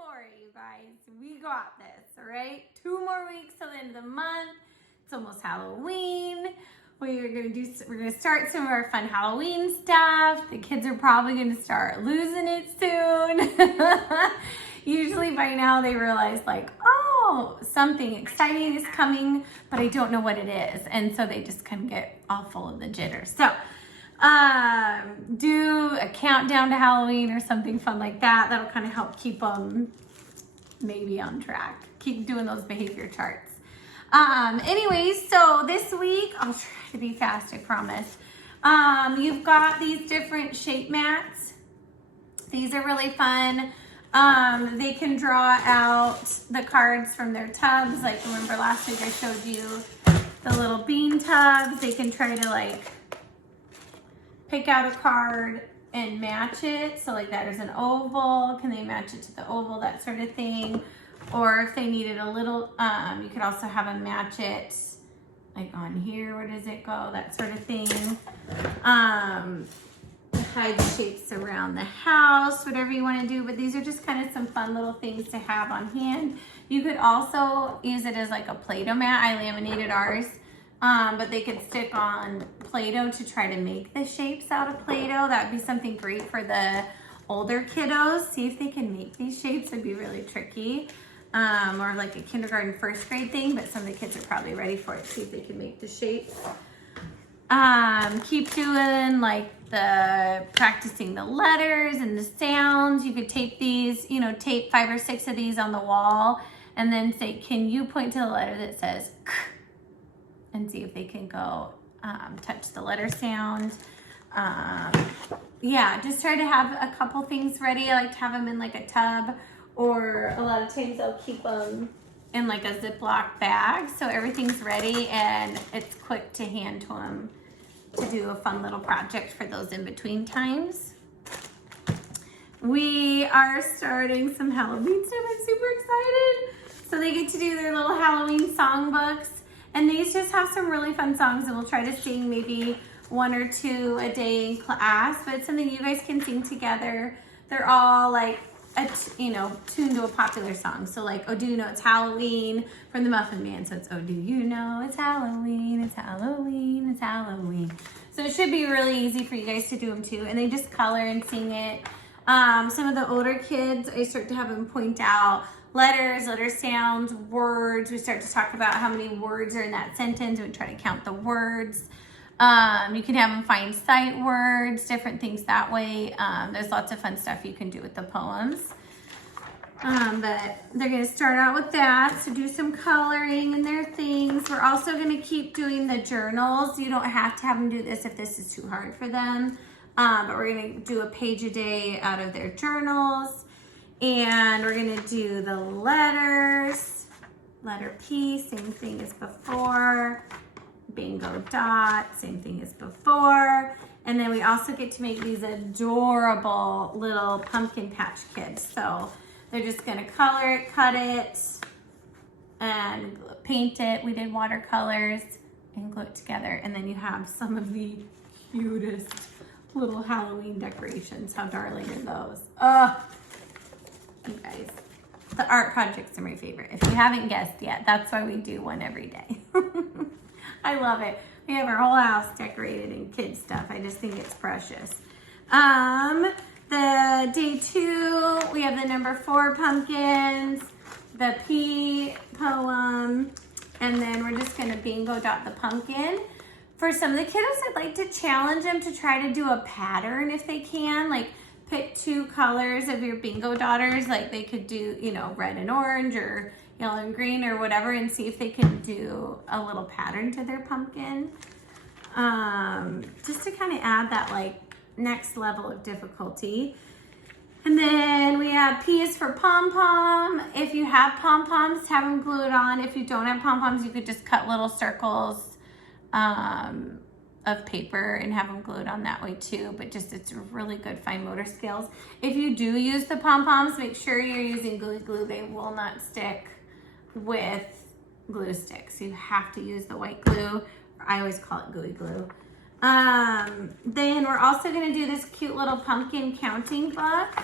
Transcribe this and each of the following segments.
for it, you guys. We got this, all right? 2 more weeks till the end of the month. It's almost Halloween. We're gonna start some of our fun Halloween stuff. The kids are probably gonna start losing it soon. Usually by now they realize like, oh, something exciting is coming, but I don't know what it is. And so they just kind of get all full of the jitters. So do a countdown to Halloween or something fun like that. That'll kind of help keep them maybe on track. Keep doing those behavior charts. Anyways, so this week, I'll try to be fast, I promise. You've got these different shape mats. These are really fun. They can draw out the cards from their tubs. Like, remember last week I showed you the little bean tubs. They can try to like pick out a card and match it. So like that is an oval. Can they match it to the oval? That sort of thing. Or if they needed a little, you could also have them match it like on here. Where does it go? That sort of thing. Hide shapes around the house, whatever you want to do. But these are just kind of some fun little things to have on hand. You could also use it as like a Play-Doh mat. I laminated ours. But they could stick on Play-Doh to try to make the shapes out of Play-Doh. That would be something great for the older kiddos. See if they can make these shapes. It'd be really tricky. Or like a kindergarten, first grade thing, but some of the kids are probably ready for it. See if they can make the shapes. Keep doing like practicing the letters and the sounds. You could tape these, tape 5 or 6 of these on the wall and then say, can you point to the letter that says K? And see if they can go touch the letter sound. Yeah, just try to have a couple things ready. I like to have them in like a tub, or a lot of times I'll keep them in like a Ziploc bag so everything's ready and it's quick to hand to them to do a fun little project for those in between times. We are starting some Halloween stuff. I'm super excited. So they get to do their little Halloween songbooks. And these just have some really fun songs, and we'll try to sing maybe 1 or 2 a day in class, but it's something you guys can sing together. They're all like, tuned to a popular song. So like, oh, do you know it's Halloween from the Muffin Man? So it's, oh, do you know it's Halloween, it's Halloween, it's Halloween. So it should be really easy for you guys to do them too. And they just color and sing it. Some of the older kids, I start to have them point out letters, letter sounds, words. We start to talk about how many words are in that sentence. We try to count the words. You can have them find sight words, different things that way. There's lots of fun stuff you can do with the poems. But they're going to start out with that. So do some coloring in their things. We're also going to keep doing the journals. You don't have to have them do this if this is too hard for them. But we're going to do a page a day out of their journals. And we're going to do the letters. Letter P, same thing as before. Bingo dot, same thing as before. And then we also get to make these adorable little pumpkin patch kids. So they're just gonna color it, cut it, and paint it. We did watercolors and glue it together. And then you have some of the cutest little Halloween decorations. How darling are those? Oh, you guys, the art projects are my favorite. If you haven't guessed yet, that's why we do one every day. I love it. We have our whole house decorated in kid stuff. I just think it's precious. The day 2, we have the number 4 pumpkins, the P poem, and then we're just gonna bingo dot the pumpkin. For some of the kiddos, I'd like to challenge them to try to do a pattern if they can. Like pick 2 colors of your bingo dotters. Like they could do, red and orange or yellow and green or whatever, and see if they can do a little pattern to their pumpkin. Just to kind of add that like next level of difficulty. And then we have P is for pom-pom. If you have pom-poms, have them glued on. If you don't have pom-poms, you could just cut little circles of paper and have them glued on that way too. But just, it's really good fine motor skills. If you do use the pom-poms, make sure you're using gooey glue. They will not stick with glue sticks. You have to use the white glue. I always call it gooey glue. Then we're also going to do this cute little pumpkin counting book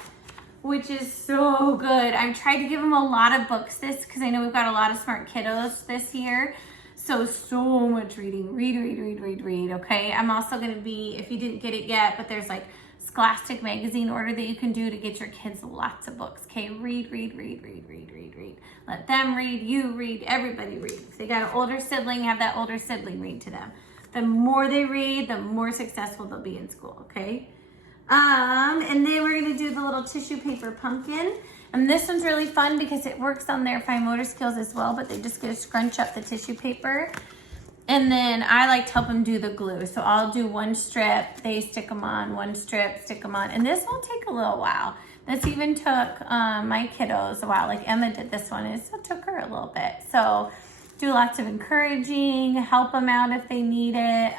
which is so good. I've tried to give them a lot of books because I know we've got a lot of smart kiddos this year. So much reading. Read, okay? I'm also going to be, if you didn't get it yet, but there's like Scholastic magazine order that you can do to get your kids lots of books, okay? Read. Let them read, you read, everybody read. If they got an older sibling, have that older sibling read to them. The more they read, the more successful they'll be in school, okay? And then we're gonna do the little tissue paper pumpkin. And this one's really fun because it works on their fine motor skills as well, but they just get to scrunch up the tissue paper. And then I like to help them do the glue. So I'll do one strip, they stick them on, one strip, stick them on. And this will take a little while. This even took my kiddos a while. Like Emma did this one, and it took her a little bit. So do lots of encouraging, help them out if they need it.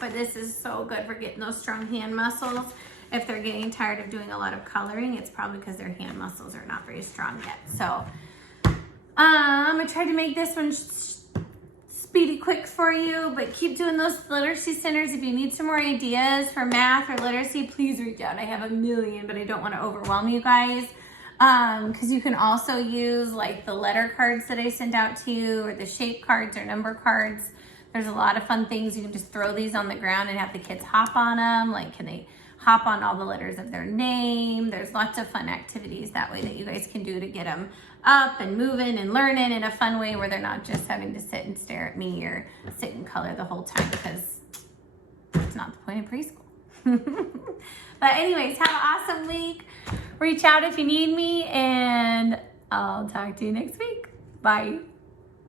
But this is so good for getting those strong hand muscles. If they're getting tired of doing a lot of coloring, it's probably because their hand muscles are not very strong yet. So I tried to make this one speedy quick for you, but keep doing those literacy centers. If you need some more ideas for math or literacy, please reach out. I have a million, but I don't want to overwhelm you guys. Because you can also use like the letter cards that I sent out to you, or the shape cards or number cards. There's a lot of fun things. You can just throw these on the ground and have the kids hop on them. Like, can they hop on all the letters of their name? There's lots of fun activities that way that you guys can do to get them up and moving and learning in a fun way where they're not just having to sit and stare at me or sit and color the whole time, because that's not the point of preschool. But anyways, have an awesome week. Reach out if you need me, and I'll talk to you next week. Bye.